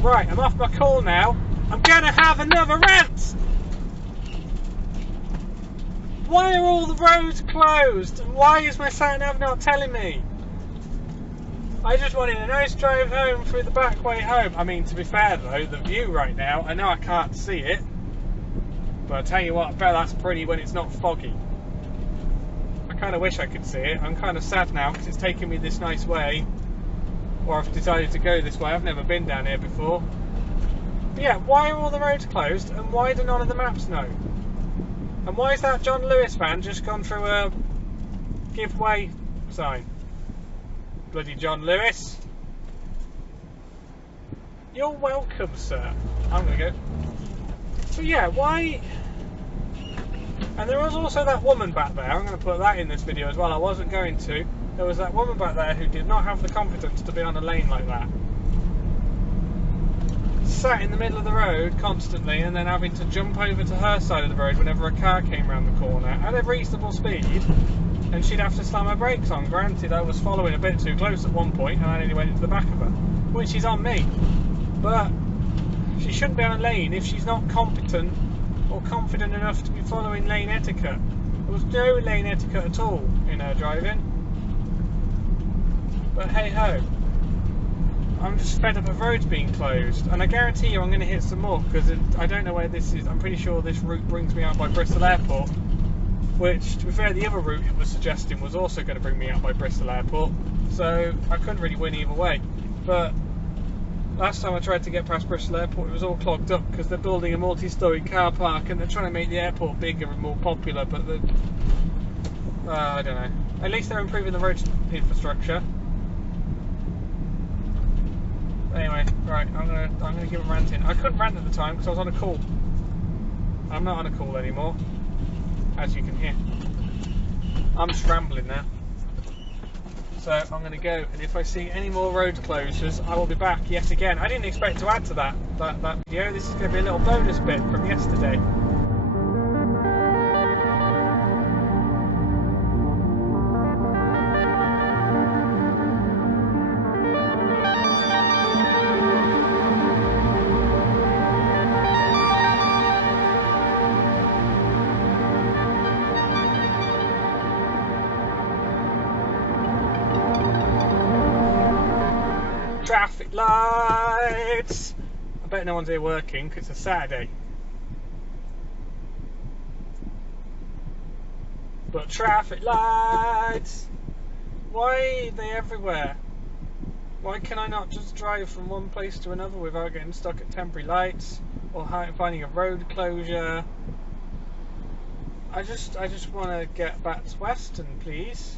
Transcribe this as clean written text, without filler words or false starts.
Right, I'm off my call now. I'm gonna have another rant! Why are all the roads closed? And why is my sat-nav not telling me? I just wanted a nice drive home through the back way home. I mean, to be fair though, the view right now, I know I can't see it, but I tell you what, I bet that's pretty when it's not foggy. I kind of wish I could see it. I'm kind of sad now because it's taken me this nice way, or I've decided to go this way. I've never been down here before. But yeah, why are all the roads closed and why do none of the maps know? And why is that John Lewis van just gone through a giveaway sign? Bloody John Lewis. You're welcome, sir. I'm going to go. So yeah, why... And there was also that woman back there. I'm going to put that in this video as well. I wasn't going to. There was that woman back there who did not have the confidence to be on a lane like that. Sat in the middle of the road constantly and then having to jump over to her side of the road whenever a car came around the corner at a reasonable speed, and she'd have to slam her brakes on. Granted, I was following a bit too close at one point and I nearly went into the back of her, which is on me. But she shouldn't be on a lane if she's not competent or confident enough to be following lane etiquette. There was no lane etiquette at all in her driving. But hey ho, I'm just fed up of roads being closed, and I guarantee you I'm going to hit some more because I don't know where this is. I'm pretty sure this route brings me out by Bristol Airport, which, to be fair, the other route it was suggesting was also going to bring me out by Bristol Airport, so I couldn't really win either way. But last time I tried to get past Bristol Airport, it was all clogged up because they're building a multi-storey car park and they're trying to make the airport bigger and more popular, but I don't know. At least they're improving the road infrastructure. Anyway, right, I'm gonna give a rant in. I couldn't rant at the time because I was on a call. I'm not on a call anymore, as you can hear. I'm just rambling now. So I'm gonna go, and if I see any more road closures, I will be back yet again. I didn't expect to add to that video. This is gonna be a little bonus bit from yesterday. Traffic lights! I bet no one's here working because it's a Saturday. But traffic lights, why are they everywhere? Why can I not just drive from one place to another without getting stuck at temporary lights or finding a road closure? I just want to get back to Weston, please.